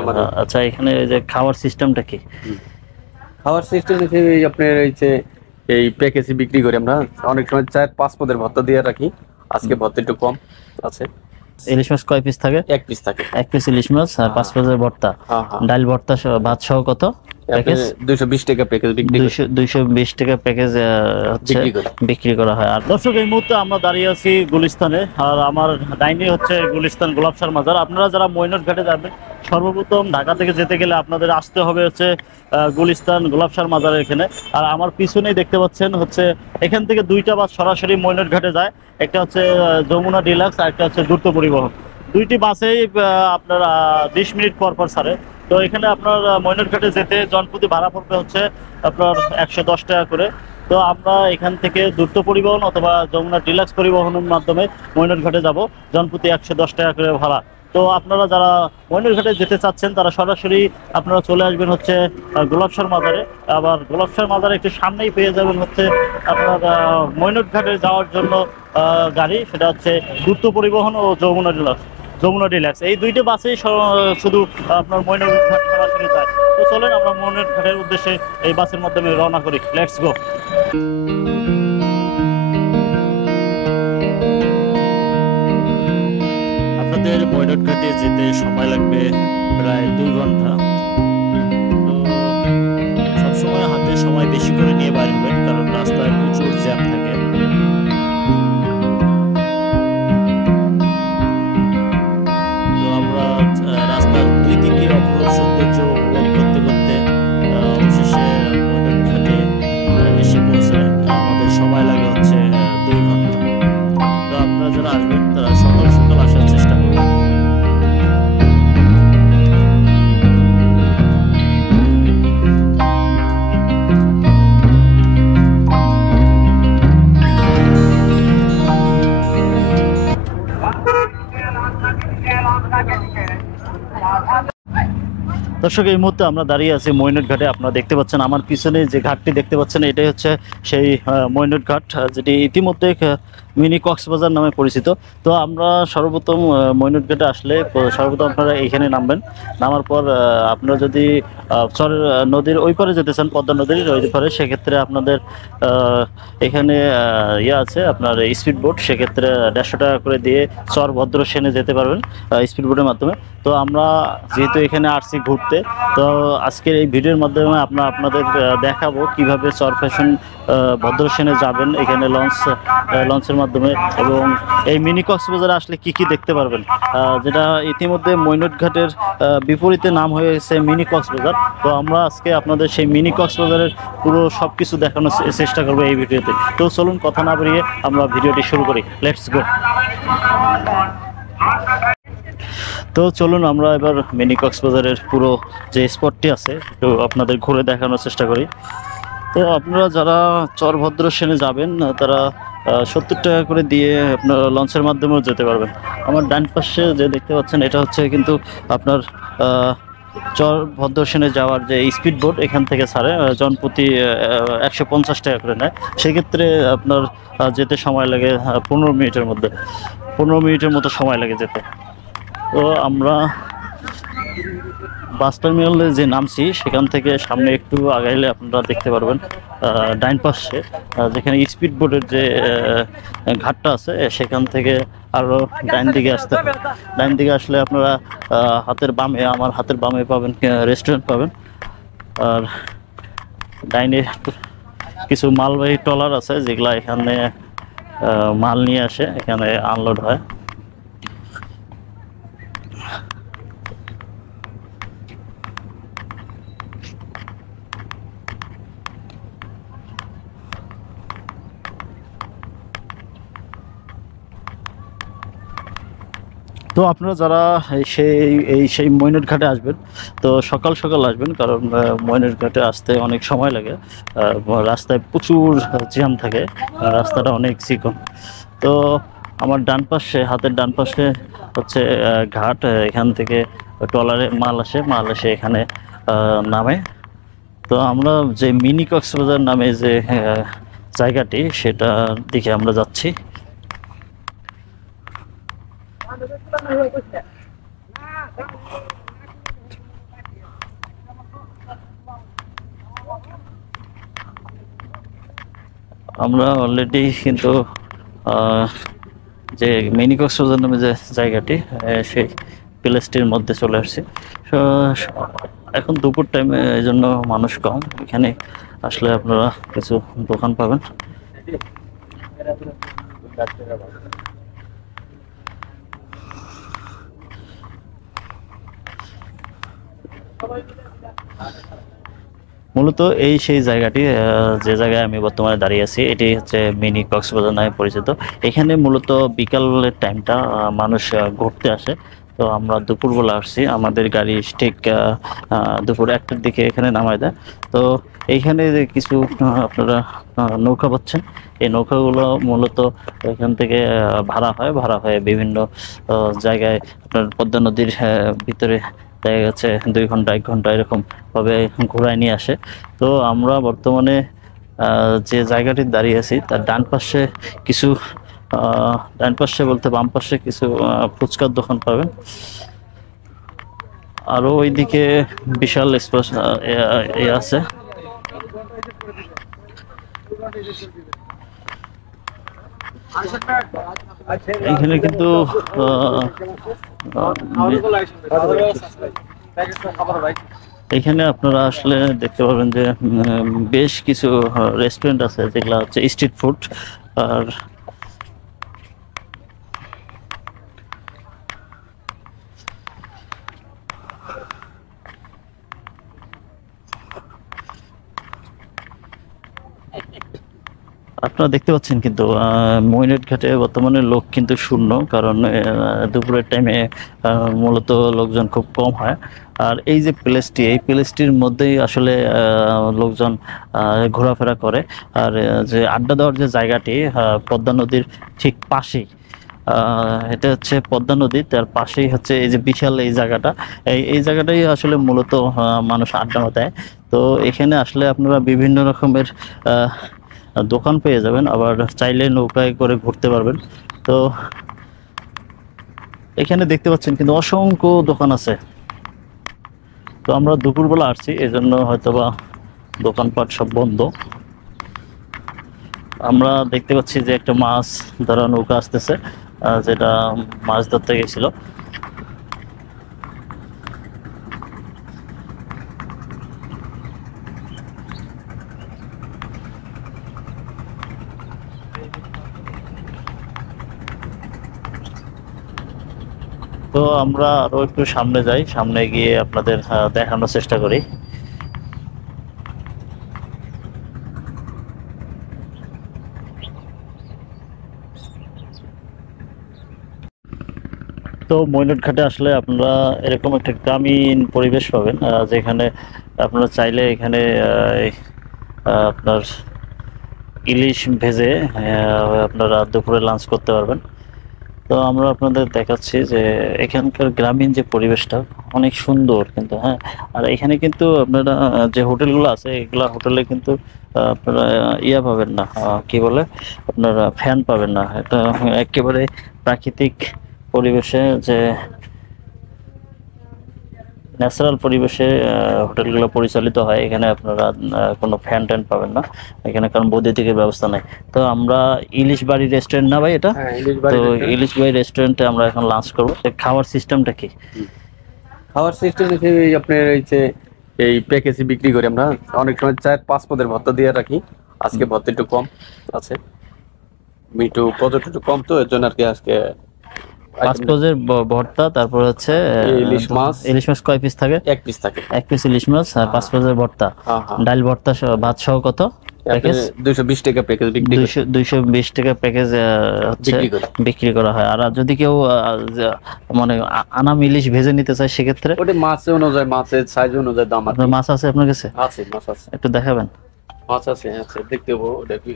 আমাদের। আচ্ছা, এখানে এই যে খাওয়ার সিস্টেমটা কি? খাওয়ার সিস্টেম হচ্ছে আপনার হচ্ছে এই প্যাকেজে বিক্রি করি আমরা। অনেক সময় 4-5 পদের ভর্তা দিয়ে রাখি। আজকে ভর্তা একটু কম আছে। ইলিশ মাছ কয় পিস থাকে? 1 পিস থাকে। 1 পিস ইলিশ মাছ আর 5 পিসের ভর্তা। হ্যাঁ হ্যাঁ। ডাল ভর্তা ভাত সহ কত আপনি প্যাকেজ? 220 টাকা প্যাকেজ বিক্রি করি। 220 টাকা প্যাকেজ হচ্ছে বিক্রি করি। বিক্রি করা হয়। আর দর্শক, এই মুহূর্তে আমরা দাঁড়িয়ে আছি গুলিস্তানে, আর আমার ডাইনি হচ্ছে গুলিস্তান গোলাপসার মাজার। আপনারা যারা মৈনট ঘাটে যাবেন, সর্বপ্রথম ঢাকা থেকে যেতে গেলে আপনাদের আসতে হবে হচ্ছে গুলিস্তান গোলাপসার মাজারের এখানে। আর আমার পিছনেই দেখতে পাচ্ছেন হচ্ছে এখান থেকে 2টা বাস সরাসরি মৈনট ঘাটে যায়। একটা হচ্ছে যমুনা ডিলাক্স, আর একটা হচ্ছে দ্রুত পরিবহন। 2টি বাসেই আপনার 20 মিনিট পর পর ছাড়ে। তো এখানে আপনার মৈনট ঘাটে যেতে জনপ্রতি ভাড়া পড়বে হচ্ছে আপনার 110 টাকা করে। তো আমরা এখান থেকে দ্রুত পরিবহন অথবা যমুনা ডিলাক্স পরিবহনের মাধ্যমে মৈনট ঘাটে যাব, জনপ্রতি 110 টাকা করে ভাড়া। তো আপনারা যারা মৈনট ঘাটে যেতে চাচ্ছেন তারা সরাসরি আপনারা চলে আসবেন হচ্ছে গোলাপসার মাজারে। আবার গোলাপসার মাজারে একটু সামনেই পেয়ে যাবেন হচ্ছে আপনার মৈনট ঘাটে যাওয়ার জন্য গাড়ি, সেটা হচ্ছে দ্রুত পরিবহন ও যমুনা ডিলাক্স। যমুনা ডিলাক্স এই 2টি বাসেই শুধু আপনার মৈনট ঘাট সরাসরি যায়। তো চলেন আমরা মৈনট ঘাটের উদ্দেশ্যে এই বাসের মাধ্যমে রওনা করি। Let's go. আপনাদের মৈনট ঘাটে যেতে সময় লাগবে প্রায় 2 ঘন্টা। তো সবসময় হাতে সময় বেশি করে নিয়ে বাইর হবেন, কারণ রাস্তায় প্রচুর জ্যাম থাকে। তো আমরা রাস্তার 2 দিকে অপরূপ সৌন্দর্য উপভোগ করতে করতে অবশেষে মৈনট ঘাটে এসে পৌঁছায়। আমাদের সময় লাগে হচ্ছে 2 ঘন্টা। তো আপনারা যারা আসবেন তারা সকাল সকাল আসার চেষ্টা করবেন। দর্শক, এই মুহূর্তে আমরা দাঁড়িয়ে আছি মৈনট ঘাটে। আপনারা দেখতে পাচ্ছেন আমার পিছনে যে ঘাটটি দেখতে পাচ্ছেন, এটাই হচ্ছে সেই মৈনট ঘাট, যেটি ইতিমধ্যে মিনি কক্সবাজার নামে পরিচিত। তো আমরা সর্বপ্রথম মৈনট ঘাটে আসলে সর্বপ্রথম আপনারা এইখানে নামবেন। নামার পর আপনারা যদি চরের নদীর ওই পারে যেতে চান, পদ্মা নদীর ওই পারে, সেক্ষেত্রে আপনাদের এখানে ইয়ে আছে আপনার স্পিড বোট। সেক্ষেত্রে 150 টাকা করে দিয়ে চর ভদ্র সেনে যেতে পারবেন স্পিড বোটের মাধ্যমে। তো আমরা যেহেতু এখানে আসছি ঘুরতে, তো আজকের এই ভিডিওর মাধ্যমে আপনাদের দেখাবো কিভাবে চর ফ্যাশন ভদ্র সেনে যাবেন এখানে লঞ্চের মাধ্যমে, এবং এই মিনি কক্সবাজারে আসলে কি কি দেখতে পারবেন, যেটা ইতিমধ্যে মৈনট ঘাটের বিপরীতে নাম হয়েছে মিনি কক্সবাজার। তো আমরা আজকে আপনাদের সেই মিনি কক্সবাজারের পুরো সব কিছু দেখানোর চেষ্টা করবো এই ভিডিওতে। তো চলুন কথা না বাড়িয়ে আমরা ভিডিওটি শুরু করি। Let's go. তো চলুন আমরা এবার মিনি কক্সবাজারের পুরো যে স্পটটি আছে একটু আপনাদের ঘুরে দেখানোর চেষ্টা করি। তো আপনারা যারা চরভদ্র সেনে যাবেন তারা 70 টাকা করে দিয়ে আপনার লঞ্চের মাধ্যমেও যেতে পারবেন। আমার ডান পাশে যে দেখতে পাচ্ছেন এটা হচ্ছে কিন্তু আপনার চরভদ্র সেনে যাওয়ার যে স্পিড বোট, এখান থেকে ছাড়ে জনপ্রতি 150 টাকা করে নেয়। সেক্ষেত্রে আপনার যেতে সময় লাগে 15 মিনিটের মধ্যে, 15 মিনিটের মতো সময় লাগে যেতে। তো আমরা বাস টার্মিনালে যে নামছি সেখান থেকে সামনে একটু আগাইলে আপনারা দেখতে পারবেন ডাইন পাশে যেখানে স্পিড বোটের যে ঘাটটা আছে, সেখান থেকে আরও ডাইন দিকে আসতে হবে। ডাইন দিকে আসলে আপনারা আমার হাতের বামে পাবেন রেস্টুরেন্ট পাবেন। আর ডাইনে কিছু মালবাহী ট্রলার আছে যেগুলা এখানে মাল নিয়ে আসে, এখানে আনলোড হয়। তো আপনারা যারা সেই মৈনট ঘাটে আসবেন, তো সকাল সকাল আসবেন, কারণ মৈনট ঘাটে আসতে অনেক সময় লাগে। রাস্তায় প্রচুর জ্যাম থাকে, রাস্তাটা অনেক চিকন। তো আমার হাতের ডান পাশে হচ্ছে ঘাট। এখান থেকে ট্রলারে মাল আসে এখানে নামে। তো আমরা যে মিনি কক্সবাজার নামে যে জায়গাটি, সেটা দিকে আমরা যাচ্ছি। আমরা অলরেডি কিন্তু আহ, যে মিনি কক্সবাজার নামে যে জায়গাটি সেই প্লেসটির মধ্যে চলে আসছি। তো এখন দুপুর টাইমে এই জন্য মানুষ কম। এখানে আসলে আপনারা কিছু দোকান পাবেন। মূলত এই সেই জায়গাটি যে জায়গায় আমি বর্তমানে দাঁড়িয়ে আছি এটি হচ্ছে মিনি কক্সবাজার নামে পরিচিত। এখানে মূলত বিকালের টাইমটা মানুষ ঘুরতে আসে। তো আমরা দুপুরবেলা আসছি, আমাদের গাড়ি ঠিক দুপুর 1টার দিকে এখানে নামায় দেয়। তো এইখানে যে কিছু আপনারা নৌকা পাচ্ছেন, এই নৌকাগুলো মূলত এখান থেকে ভাড়া হয়ে বিভিন্ন জায়গায় আপনার পদ্মা নদীর ভিতরে দেখা গেছে 2 ঘন্টা 1 ঘন্টা এরকম ভাবে ঘোরায় নিয়ে আসে। তো আমরা বর্তমানে যে জায়গাটি দাঁড়িয়ে আছি তার কিছু ডান পাশে বলতে বাম পাশে কিছু ফুচকার দোকান পাবেন। আরো ওইদিকে বিশাল স্পেস আছে। এখানে কিন্তু এখানে আপনারা আসলে দেখতে পাবেন যে বেশ কিছু রেস্টুরেন্ট আছে যেগুলো হচ্ছে স্ট্রিট ফুড। আর আপনারা দেখতে পাচ্ছেন কিন্তু মইনট ঘাটে বর্তমানে লোক কিন্তু শূন্য, কারণ দুপুরের টাইমে মূলত লোকজন খুব কম হয়। আর এই যে এই প্লেসটির মধ্যেই আসলে লোকজন ঘোরাফেরা করে। আর যে আড্ডা দেওয়ার যে জায়গাটি পদ্মা নদীর ঠিক পাশেই, এটা হচ্ছে পদ্মা নদী, তার পাশেই হচ্ছে এই যে বিশাল এই জায়গাটা। এই জায়গাটাই আসলে মূলত মানুষ আড্ডা দেয়। তো এখানে আসলে আপনারা বিভিন্ন রকমের দোকান পেয়ে যাবেন, আবার চাইলে নৌকায় করে ঘুরতে পারবেন। তো এখানে দেখতে পাচ্ছেন কিন্তু অসংখ্য দোকান আছে। তো আমরা দুপুরবেলা আসছি, এজন্য হয়তোবা দোকানপাট সব বন্ধ। আমরা দেখতে পাচ্ছি যে একটা মাছ ধরা নৌকা আসতেছে, যেটা মাছ ধরতে গেছিল। তো আমরা আরো একটু সামনে যাই, সামনে গিয়ে আপনাদের দেখানোর চেষ্টা করি। তো মইনট ঘাটে আসলে আপনারা এরকম একটা গ্রামীণ পরিবেশ পাবেন, যেখানে আপনারা চাইলে এখানে আপনার ইলিশ ভেজে আপনারা দুপুরে লাঞ্চ করতে পারবেন। তো আমরা আপনাদের দেখাচ্ছি যে এখানকার গ্রামীণ যে পরিবেশটা অনেক সুন্দর কিন্তু, হ্যাঁ। আর এখানে কিন্তু আপনারা যে হোটেলগুলো আছে এগুলা হোটেলে কিন্তু আপনারা ইয়া পাবেন না, কি বলে, আপনারা ফ্যান পাবেন না। এটা একেবারে প্রাকৃতিক পরিবেশে, যে ন্যাচারাল পরিবেশে হোটেলগুলো পরিচালিত হয়। এখানে আপনারা কোনো ফ্যান ট্যান পাবেন না এখানে, কারণ বৈদ্যুতিকের ব্যবস্থা নেই। তো আমরা ইলিশ বাড়ি রেস্টুরেন্ট না ভাই এটা? তো ইলিশ বাড়ি রেস্টুরেন্টে আমরা এখন লাঞ্চ করবো। খাওয়ার সিস্টেমটা কি? খাওয়ার সিস্টেম হিসেবে আপনার হচ্ছে এই প্যাকেজে বিক্রি করি আমরা। অনেক সময় 4-5 পদের ভর্তা দিয়ে রাখি। আজকে ভর্তা একটু কম আছে, একটু পদের একটু কম, তো এর জন্য আর কি আজকে 5 পিসের ভর্তা, তারপর হচ্ছে ইলিশ মাছ। ইলিশ মাছ কয় পিস থাকে? 1 পিস থাকে। 1 পিস ইলিশ মাছ আর 5 পিসের ভর্তা। ডাল ভর্তা ভাত সহ কত প্যাকেজ? 220 টাকা প্যাকেজ বিক্রি করি। 220 টাকা প্যাকেজ হচ্ছে বিক্রি করা হয়। আর যদি কেউ মানে আনাম ইলিশ ভেজে নিতে চায় সেক্ষেত্রে ওটা মাছ অনুযায়ী, মাছের সাইজ অনুযায়ী দাম আছে। আপনার মাছ আছে আপনার কাছে? আছে, মাছ আছে। একটু দেখাবেন? মাছ আছে, আছে, দেখতে পাবো। ওটা কি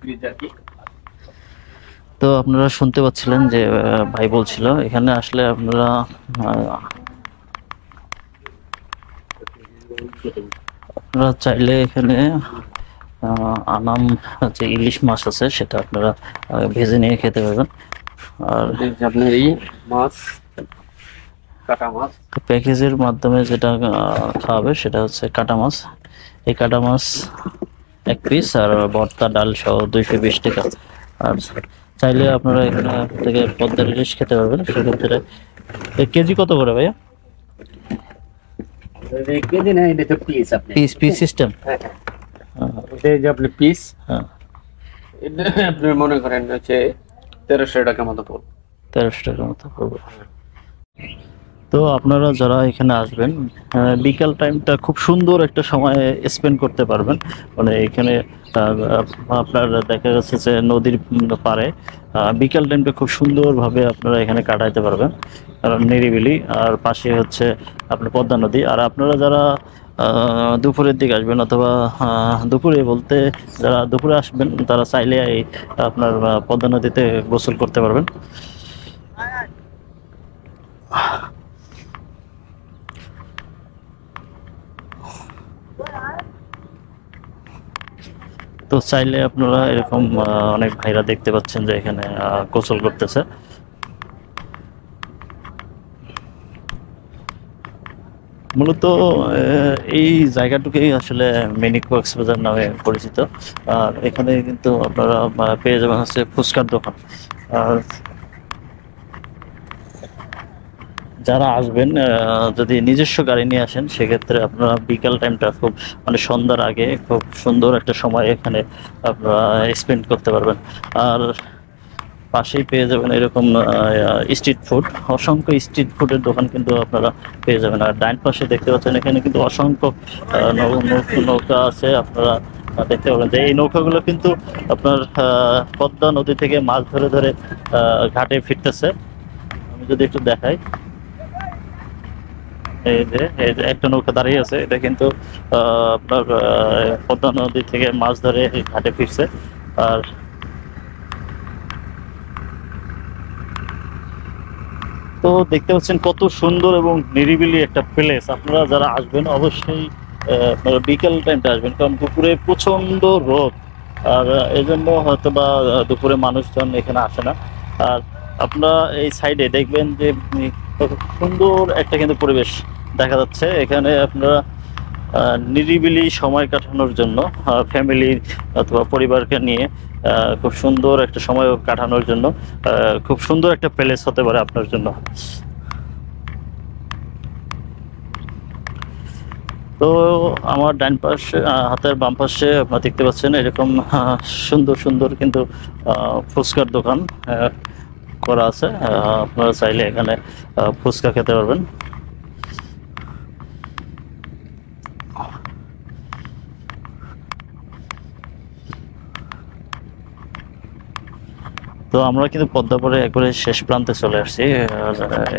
ফ্রিজ আর কি। তো আপনারা শুনতে পাচ্ছিলেন যে ভাই বলছিল এখানে আসলে আপনারা চাইলে এখানে আনাম যে ইলিশ মাছ আছে সেটা আপনারা ভেজে নিয়ে খেতে পারবেন। আর আপনার এই মাছ, কাটা মাছ, প্যাকেজের মাধ্যমে যেটা খাওয়াবে সেটা হচ্ছে কাটা মাছ। এই কাটা মাছ এক পিস, আর ভর্তা ডাল সহ 220 টাকা। আর চাইলে আপনারা এখানে থেকে পদ্মার ইলিশ খেতে পারবেন, সেক্ষেত্রে কেজি কত করে ভাইয়া? কেজি না, এটা তো পিস আপনি। Piece piece system. হ্যাঁ, এটা এই যে আপনি পিস, হ্যাঁ, এটা আপনি মনে করেন হচ্ছে 1300 টাকা মতো পড়বে। 1300 টাকার মতো পড়বে। তো আপনারা যারা এখানে আসবেন, বিকাল টাইমটা খুব সুন্দর একটা সময় স্পেন্ড করতে পারবেন। মানে এখানে আপনার দেখা যাচ্ছে যে নদীর পাড়ে বিকাল টাইমটা খুব সুন্দরভাবে আপনারা এখানে কাটাইতে পারবেন, কারণ নিরিবিলি, আর পাশে হচ্ছে আপনার পদ্মা নদী। আর আপনারা যারা দুপুরের দিকে আসবেন, অথবা দুপুরে বলতে যারা দুপুরে আসবেন, তারা চাইলে এই আপনার পদ্মা নদীতে গোসল করতে পারবেন। তো চাইলে আপনারা এরকম অনেক ভাইরা দেখতে পাচ্ছেন যে এখানে গোসল করতেছে। মূলত এই জায়গাটুকুই আসলে মিনি কক্সবাজার নামে পরিচিত। আর এখানে কিন্তু আপনারা পেয়ে যাবেন হচ্ছে ফুচকার দোকান। আর যারা আসবেন, যদি নিজস্ব গাড়ি নিয়ে আসেন, সেক্ষেত্রে আপনারা বিকাল টাইমটা খুব, মানে সন্ধ্যার আগে খুব সুন্দর একটা সময় এখানে আপনারা স্পেন্ড করতে পারবেন। আর পাশেই পেয়ে যাবেন এরকম স্ট্রিট ফুড, অসংখ্য স্ট্রিট ফুডের দোকান কিন্তু আপনারা পেয়ে যাবেন। আর ডাইন পাশে দেখতে পাচ্ছেন এখানে কিন্তু অসংখ্য নৌকা আছে, আপনারা দেখতে পাবেন যে এই নৌকাগুলো কিন্তু আপনার পদ্মা নদী থেকে মাছ ধরে ধরে ঘাটে ফিরতেছে। আমি যদি একটু দেখাই, এই যে একটা নৌকা দাঁড়িয়ে আছে, এটা কিন্তু আপনার পদ্মা নদী থেকে মাছ ধরে এই ঘাটে ফিরছে। আর তো দেখতে পাচ্ছেন কত সুন্দর এবং নিরিবিলি একটা প্লেস। আপনারা যারা আসবেন অবশ্যই আপনারা বিকেল টাইমটা আসবেন, কারণ দুপুরে প্রচন্ড রোদ। আর এই জন্য হয়তো বা দুপুরে মানুষজন এখানে আসে না। আর আপনারা এই সাইডে দেখবেন যে কত সুন্দর একটা কিন্তু পরিবেশ দেখা যাচ্ছে এখানে। আপনারা নিরিবিলি সময় কাটানোর জন্য, ফ্যামিলি অথবা পরিবারকে নিয়ে খুব সুন্দর একটা সময় কাটানোর জন্য খুব সুন্দর একটা প্লেস হতে পারে আপনার জন্য। তো আমার ডান পাশে, হাতের বাম পাশে আপনারা দেখতে পাচ্ছেন এরকম সুন্দর সুন্দর কিন্তু ফুচকার দোকান করা আছে। আপনারা চাইলে এখানে ফুচকা খেতে পারবেন। তো আমরা কিন্তু পদ্মাপাড়ে একবারে শেষ প্রান্তে চলে আসছি। আর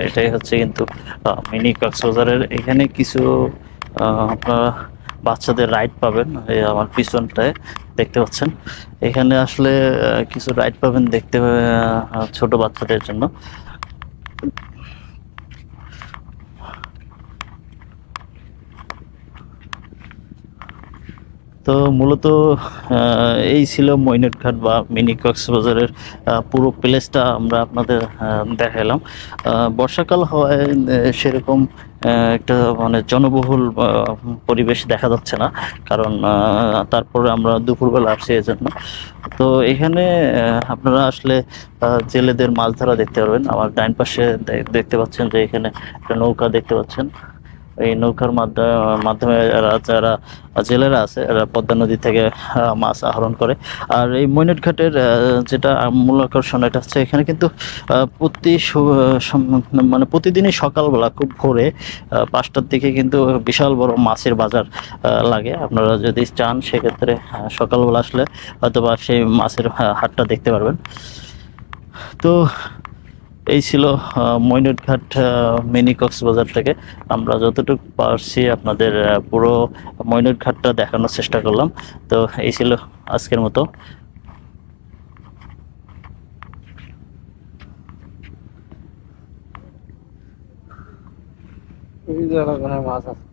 এটাই হচ্ছে কিন্তু মিনি কক্সবাজারের। এখানে কিছু আপনারা বাচ্চাদের রাইড পাবেন, এই আমার পিছনটায় দেখতে পাচ্ছেন। এখানে আসলে কিছু রাইড পাবেন দেখতে, ছোট বাচ্চাদের জন্য। তো মূলত এই ছিল মইনুটঘাট বা মিনি কক্সবাজারের পুরো প্লেসটা আমরা আপনাদের দেখালাম। বর্ষাকাল হওয়ায় সেরকম একটা মানে জনবহুল পরিবেশ দেখা যাচ্ছে না, কারণ তারপরে আমরা দুপুরবেলা আসছি এজন্য। তো এখানে আপনারা আসলে জেলেদের মাছ ধরা দেখতে পারবেন। আমার ডাইন পাশে দেখতে পাচ্ছেন যে এখানে একটা নৌকা দেখতে পাচ্ছেন। এই নৌকার মাধ্যমে যারা জেলেরা আছে, এরা পদ্মা নদী থেকে মাছ আহরণ করে। আর এই মইনুট ঘাটের যেটা মূল আকর্ষণ, এটা হচ্ছে এখানে কিন্তু মানে প্রতিদিনই সকালবেলা খুব ভোরে 5টার দিকে কিন্তু বিশাল বড় মাছের বাজার লাগে। আপনারা যদি চান সেক্ষেত্রে সকালবেলা আসলে হয়তোবা সেই মাছের হাটটা দেখতে পারবেন। তো এই ছিল মইনুটঘাট মিনি কক্সবাজার থেকে আমরা যতটুকু পারছি আপনাদের পুরো মইনুটঘাটটা দেখানোর চেষ্টা করলাম। তো এই ছিল আজকের মতো। এই জায়গায় মাছ আছে।